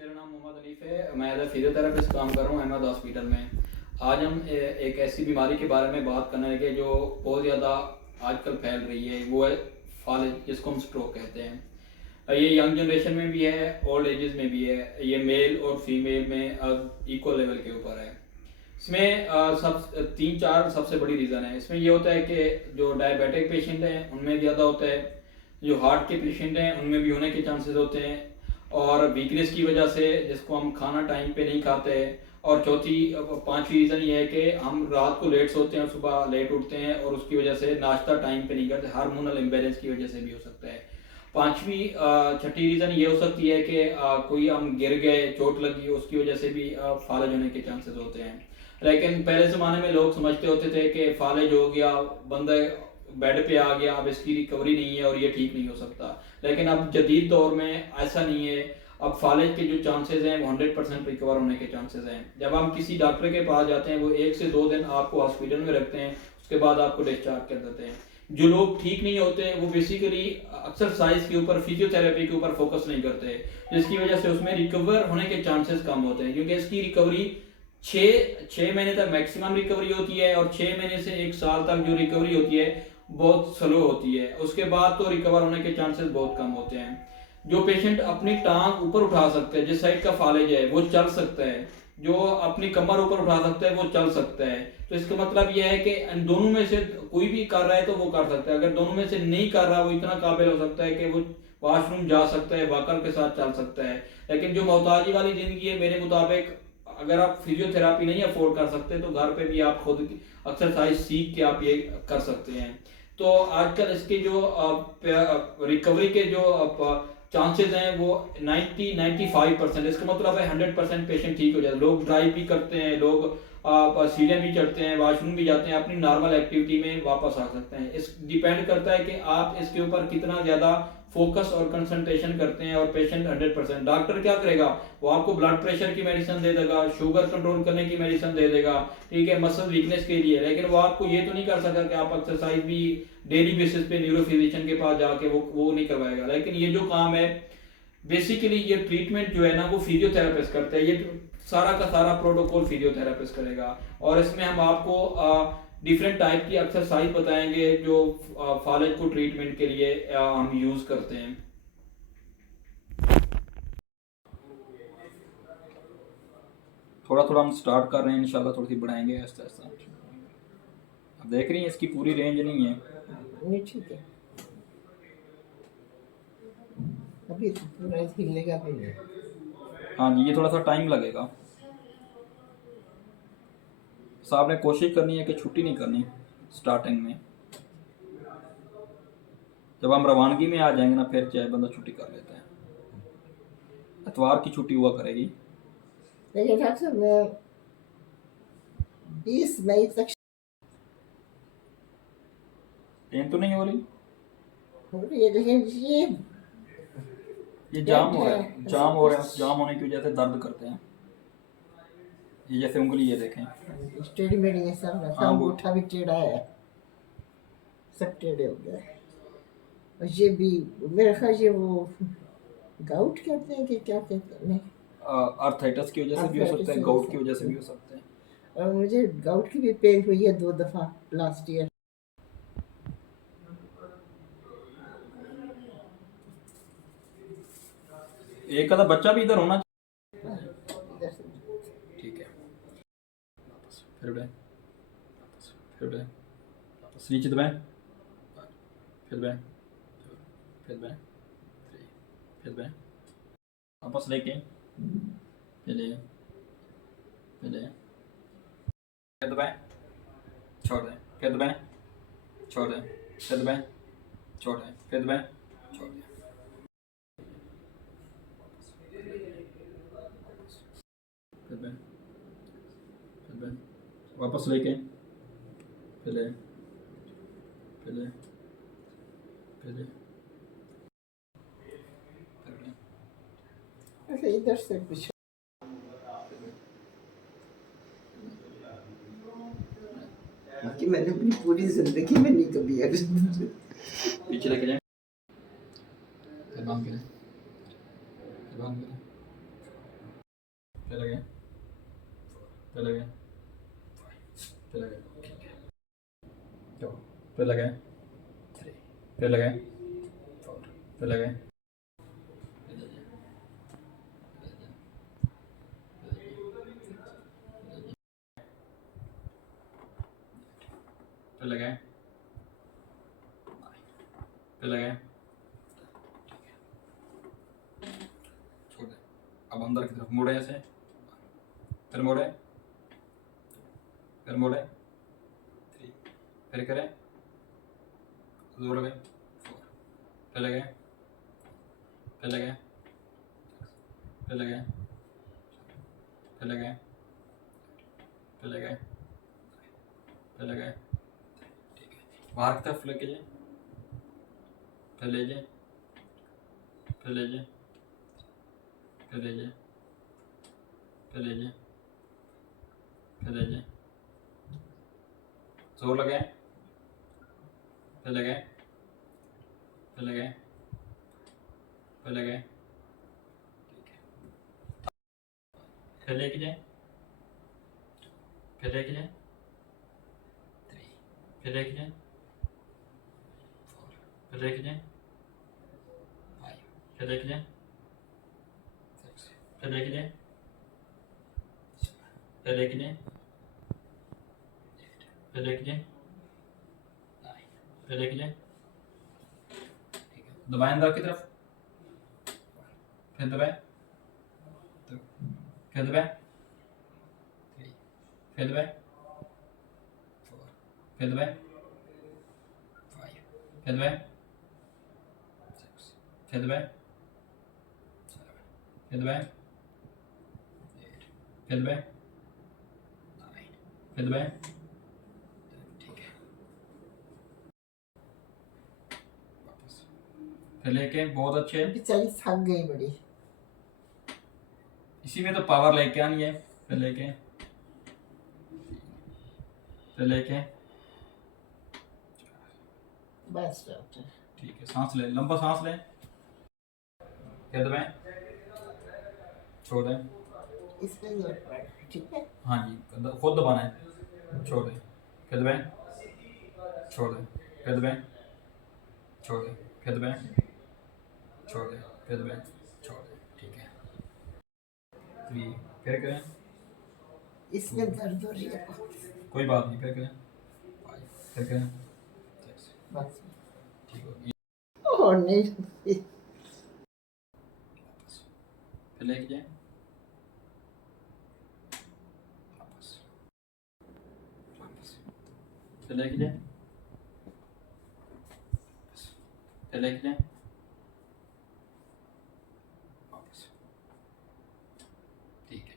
मेरा नाम मोहम्मद अनीफ है। मैं एज ए फिजियोथेरेपिस्ट काम कर रहा हूँ अहमद हॉस्पिटल में। आज हम एक ऐसी बीमारी के बारे में बात करने लगे जो बहुत ज़्यादा आजकल फैल रही है, वो है फालिज, जिसको हम स्ट्रोक कहते हैं। ये यंग जनरेशन में भी है, ओल्ड एजेस में भी है। ये मेल और फीमेल में अब इक्वल लेवल के ऊपर है। इसमें सब तीन चार सबसे बड़ी रीज़न है। इसमें ये होता है कि जो डायबिटिक पेशेंट हैं उनमें ज़्यादा होता है, जो हार्ट के पेशेंट हैं उनमें भी होने के चांसेस होते हैं, और वीकनेस की वजह से जिसको हम खाना टाइम पे नहीं खाते। और चौथी पांचवी रीज़न ये है कि हम रात को लेट सोते हैं और सुबह लेट उठते हैं, और उसकी वजह से नाश्ता टाइम पे नहीं करते। हार्मोनल इम्बेलेंस की वजह से भी हो सकता है। पांचवी छठी रीज़न ये हो सकती है कि कोई हम गिर गए, चोट लगी, उसकी वजह से भी फालिज होने के चांसेस होते हैं। लेकिन पहले ज़माने में लोग समझते होते थे कि फालिज हो गया, बंदा बेड पे आ गया, अब इसकी रिकवरी नहीं है और ये ठीक नहीं हो सकता। लेकिन अब जदीद दौर में ऐसा नहीं है। अब फालिज के जो चांसेस हैं वो 100% रिकवर होने के चांसेस हैं। जब हम किसी डॉक्टर के पास जाते हैं, वो 1 से 2 दिन आपको हॉस्पिटल में रखते हैं, उसके बाद आपको डिस्चार्ज कर देते हैं। जो लोग ठीक नहीं होते वो बेसिकली एक्सरसाइज के ऊपर, फिजियोथेरेपी के ऊपर फोकस नहीं करते, जिसकी वजह से उसमें रिकवर होने के चांसेस कम होते हैं। क्योंकि इसकी रिकवरी छः महीने तक मैक्सिमम रिकवरी होती है, और 6 महीने से 1 साल तक जो रिकवरी होती है बहुत स्लो होती है। उसके बाद तो रिकवर होने के चांसेस बहुत कम होते हैं। जो पेशेंट अपनी टांग ऊपर उठा सकते हैं, जिस साइड का फालिज है वो चल सकता है, जो अपनी कमर ऊपर उठा सकता है वो चल सकता है। तो इसका मतलब यह है कि दोनों में से कोई भी कर रहा है तो वो कर सकता है। अगर दोनों में से नहीं कर रहा, वो इतना काबिल हो सकता है कि वो वॉशरूम जा सकता है, वॉकर के साथ चल सकता है। लेकिन जो मोहताजी वाली जिंदगी है, मेरे मुताबिक अगर आप फिजियोथेरापी नहीं अफोर्ड कर सकते तो घर पे भी आप खुद एक्सरसाइज सीख के आप ये कर सकते हैं। तो आजकल इसके जो रिकवरी के जो चांसेस हैं वो 90-95%। इसका मतलब है 100% पेशेंट ठीक हो जाता है। लोग ड्राइव भी करते हैं, लोग सीढ़ियाँ भी चढ़ते हैं, वॉशरूम भी जाते हैं, अपनी नॉर्मल एक्टिविटी में वापस आ सकते हैं। इस डिपेंड करता है कि आप इसके ऊपर कितना ज़्यादा फोकस और कंसंट्रेशन करते हैं। और पेशेंट 100%, डॉक्टर क्या करेगा, वो आपको ब्लड प्रेशर की मेडिसिन दे देगा, शुगर कंट्रोल करने की मेडिसिन दे देगा, ठीक है, मसल वीकनेस के लिए। लेकिन वो आपको ये तो नहीं कर सकता कि आप एक्सरसाइज भी डेली बेसिस पे न्यूरो फिजिशियन के पास जाके वो नहीं करवाएगा। लेकिन ये जो काम है बेसिकली, ये ट्रीटमेंट जो है ना वो फिजियोथेरेपिस्ट करते हैं। ये सारा का सारा प्रोटोकॉल फिजियोथेरेपिस्ट करेगा। और इसमें हम आपको डिफरेंट टाइप की एक्सरसाइज बताएंगे जो फालिज को ट्रीटमेंट के लिए हम यूज करते हैं। थोड़ा थोड़ा हम स्टार्ट कर रहे हैं, इंशाल्लाह थोड़ी सी बढ़ाएंगे आहिस्ता आहिस्ता। अब देख रही हैं इसकी पूरी रेंज नहीं है। नहीं ठीक है, अभी तो पूरा हिलने भी नहीं। हाँ जी, ये थोड़ा सा टाइम लगेगा। साहब ने कोशिश करनी है कि छुट्टी नहीं करनी स्टार्टिंग में। जब हम रवानगी में आ जाएंगे ना, फिर चाहे बंदा छुट्टी कर लेता है। इतवार की छुट्टी हुआ करेगी। लेकिन डॉक्टर साहब मैं 20 मई तक पेन तो नहीं हो रही? हो रही है, लेकिन ये जाम हो रहा है, है जाम हो रहा है। जाम होने की वजह से दर्द करते हैं। ये जैसे उंगली, ये देखें। टेढ़ी मेढ़ी है सब ना, हाँ, वो अंगूठा भी टेढ़ा है, सब टेढ़े हो गए। और ये भी मेरा ख्याल ये वो गाउट कहते हैं कि क्या कहते हैं, नहीं आर्थराइटिस की वजह से भी हो सकता है, गाउट की वजह से भी हो सकता है। और मुझे गाउट की भी पेन हुई है 2 दफ़ा लास्ट ईयर। एक आधा बच्चा भी इधर होना इधर से ठीक है। वापस फिर उड़े, वापस फिर उड़े, वापस नीचे दबाएं, फिर दबाएं, फिर दबाएं, फिर दबाएं, वापस लेके पहले पहले, फिर दबाएं, छोड़ दें, फिर दबाएं, छोड़ दें, फिर दबाएं, छोड़ दें, फिर दबाएं, छोड़ दें, फिर दबाएं, फिर दबाएं, वापस लेके पहले पहले पहले, ऐसे इधर से कुछ। कि मैंने अपनी पूरी जिंदगी में नहीं कभी पीछे लेके जाएं, फिर बांध के, फिर बांध के, फिर लगे, फिर लगे, फिर लगे, दो, फिर लगे, फिर लगे, फिर लगे, फिर लगे, फिर लगे, छोड़ दे। अब अंदर की तरफ मोड़े ऐसे, फिर मोड़े, फिर मोड़े, फिर करें, जोर लगे, फिर लगे, फिर लगे, फिर लगे, फिर लगे, फिर लगे, फिर लगे, बाहर की तरफ लेके जाए, फिर ले जाए, फिर ले जाए, फिर ले जाए, फिर ले जाए, फिर ले जाए, जोर लगे, फिर लगे, फिर लगे, फिर लगे, फिर लेके जाए, फिर लेके जाए, फिर लेके जाए, फिर लेके जाए, फिर लेके जाए, फिर लेके जाए, फिर लेके जाए, फिर लेके जाए, फिर लेके जाए, दबाएं अंदर की तरफ, फिर दबाएं, फिर दबाएं, फिर दबाएं, फिर दबाएं, फिर दबाएं, फिर दबाएं, फिर दबाएं, फिर दबाएं, फिर दबाएं, फिर लेके, बहुत अच्छे। बेचारी थक गई बड़ी। इसी में तो पावर लेके आनी है, फिर लेके, फिर लेके, बस डॉक्टर। ठीक है, सांस ले, लंबा सांस ले, फिर दबाएं, छोड़ दें, इसमें जोर पड़ा, ठीक है। हाँ जी, खुद दबाना है, छोड़ दें, फिर दबाएं, छोड़ दें, फिर दबाएं, छोड़ दें, फिर दबाएं, छोड़ दें, फिर दबाएं, छोड़ दें, ठीक है। फिर करें, इसमें दर्द हो रही है। कोई बात नहीं, फिर करें, फिर करें, बस। ठीक हो, और नहीं। फिर लेके जाए, फिर लेके जाए, फिर लेके जाए, ठीक है,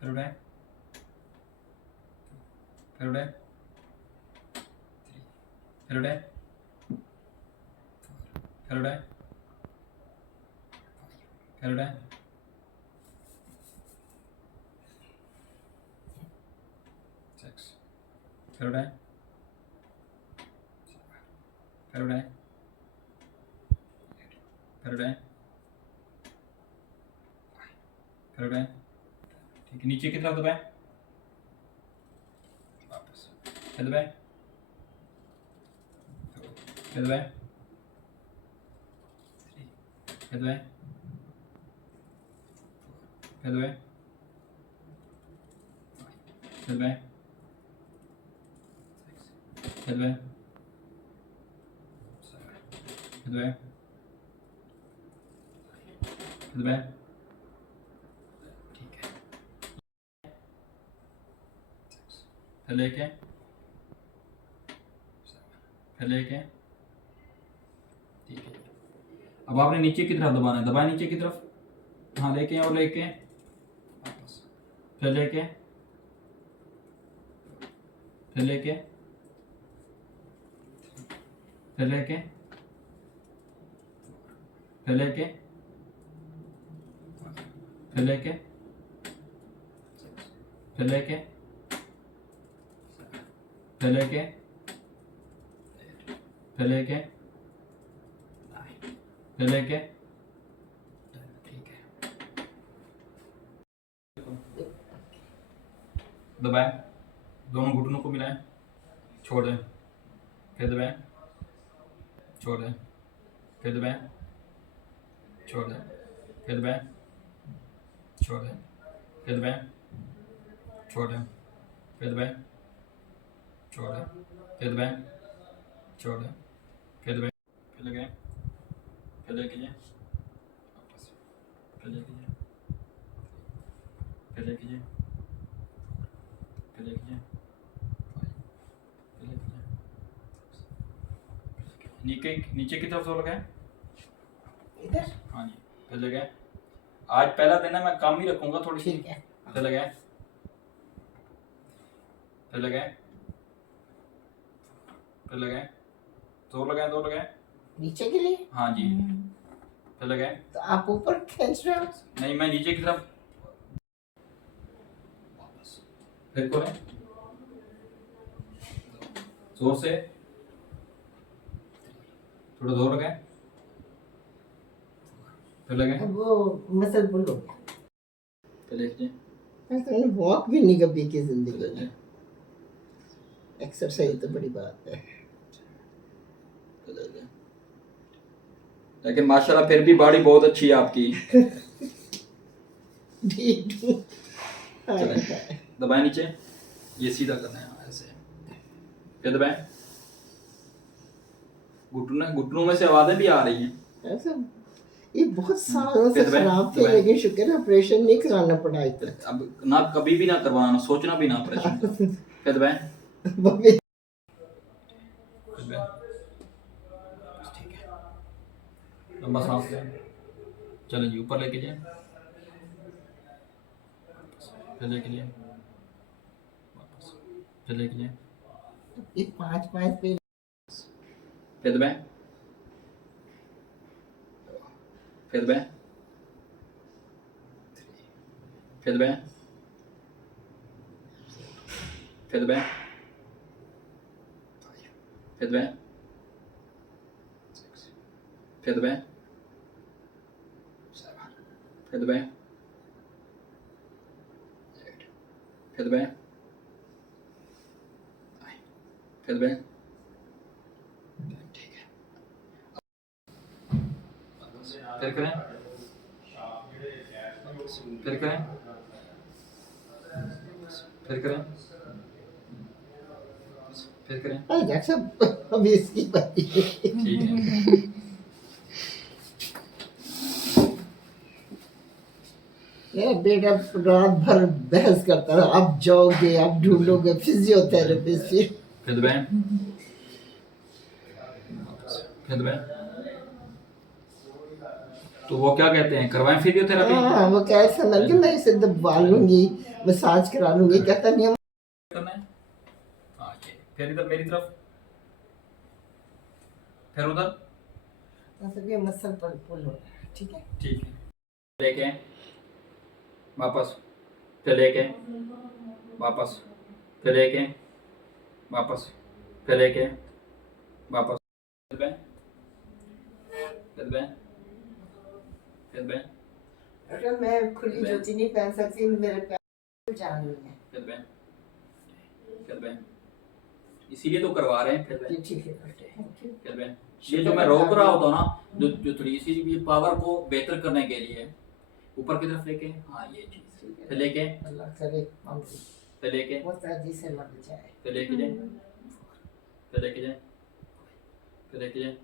फिर उठाए, फिर उठाए, फिर उठाए, फिर उठाए, फिर उठाए, फिर उठाए, फिर उठाए, फिर उठाए, फिर उठाए, ठीक है, नीचे की तरफ दबाएं, फिर दबाएं, फिर दबाएं, फिर दबाएं, फिर दबाएं, फिर दबाएं, फिर दबाएं, फिर दबाएं, फिर दबाएं, ठीक है, फिर लेके, फिर लेके, ठीक है। अब आपने नीचे की तरफ दबाना है, दबाएं नीचे की तरफ, हाँ लेके और लेके, फिर लेके, फिर लेके, फिर लेके, फिर लेके, फिर लेके, फिर लेके, फिर लेके, फिर लेके, फिर लेके, दबाएं, दोनों घुटनों को मिलाएं, छोड़ दें, फिर दबाएं, छोड़ दें, फिर दबाएं, छोड़ दें, फिर दबाएं, छोड़ दें, फिर दबाएं, छोड़ दें, फिर दबाएं, छोड़ दें, फिर दबाएं, छोड़ दें, फिर दबाएं, फिर लगाएं, फिर ले कीजिए, वापस, फिर ले कीजिए, फिर ले कीजिए, फिर ले कीजिए, फिर ले कीजिए, नीचे नीचे की तरफ जोर लगाएं। इधर हाँ जी, फिर लगाएं। आज पहला दिन है, मैं कम ही रखूंगा थोड़ी सी। ठीक है। फिर लगाएं, फिर लगाएं, फिर लगाएं, जोर लगाएं, जोर लगाएं। नीचे के लिए हाँ जी, फिर लगाएं। तो आप ऊपर खींच रहे हो। नहीं, मैं नीचे की तरफ, फिर खोलें, जोर से, थोड़ा जोर लगाएं, फिर लगाएं, अब वो मसल पुल हो गया। फिर देखिए, मैंने वॉक भी नहीं कभी की फिर जिंदगी देखिए, में। एक्सरसाइज तो बड़ी बात है। फिर देखिए। लेकिन माशाल्लाह फिर भी बॉडी बहुत अच्छी है आपकी। ठीक हूँ। हाय हाय। दबाएं नीचे, ये सीधा करना है ऐसे, फिर दबाएं। घुटनों में से आवाजें भी आ रही हैं। ऐसा ये बहुत सालों से फिर दबाएं, खराब थे, दबाएं। लेकिन शुक्र है ऑपरेशन नहीं कराना पड़ा इतना। अब ना कभी भी ना करवाना, सोचना भी ना ऑपरेशन का। फिर दबाएं, बबे फिर दबाएं। ठीक है, लंबा सांस लें, चलें जी, ऊपर लेके जाएं, फिर लेके जाएं, वापस, फिर लेके जाएं, ये 5-5 पे फिर दबाएं, फिर दबाएं, फिर दबाएं, फिर दबाएं, फिर दबाएं, फिर दबाएं, फिर दबाएं, फिर दबाएं, फिर दबाएं। ठीक है, फिर करें, फिर करें, फिर करें, फिर करें। डॉक्टर साहब अभी इसकी बात है। ठीक है, मेरा बेटा रात भर बहस करता था, आप जाओगे, आप ढूंढोगे फिजियोथेरेपिस्ट। फिर दबाएं, फिर दबाएं। तो वो क्या कहते हैं, करवाएं फिजियोथेरेपी? हाँ, वो क्या समझ के मैं इसे दबा लूंगी, मसाज करा लूंगी, कहता नहीं। करना है। हाँ, ये फिर इधर मेरी तरफ, फिर उधर। मतलब ये मसल पर पुल हो रहा है। ठीक है, ठीक है, लेके वापस, फिर लेके वापस, फिर लेके वापस, फिर लेके वापस, फिर दबाएं, फिर दबाएं, फिर दबाएं, डॉक्टर मैं खुली जूती नहीं पहन सकती, मेरे पैर जान नहीं है। फिर दबाएं, फिर दबाएं। इसीलिए तो करवा रहे हैं। फिर दबाएं, ठीक है डॉक्टर। फिर दबाएं। ये जो मैं रोक रहा होता हूँ ना, जो थोड़ी सी भी पावर को बेहतर करने के लिए ऊपर की तरफ लेके, हाँ ये चीज, फिर लेके, अल्लाह करे हम फिर लेके, बहुत तेजी से लग जाए। फिर लेके जाए, फिर लेके जाए, फिर लेके जाए,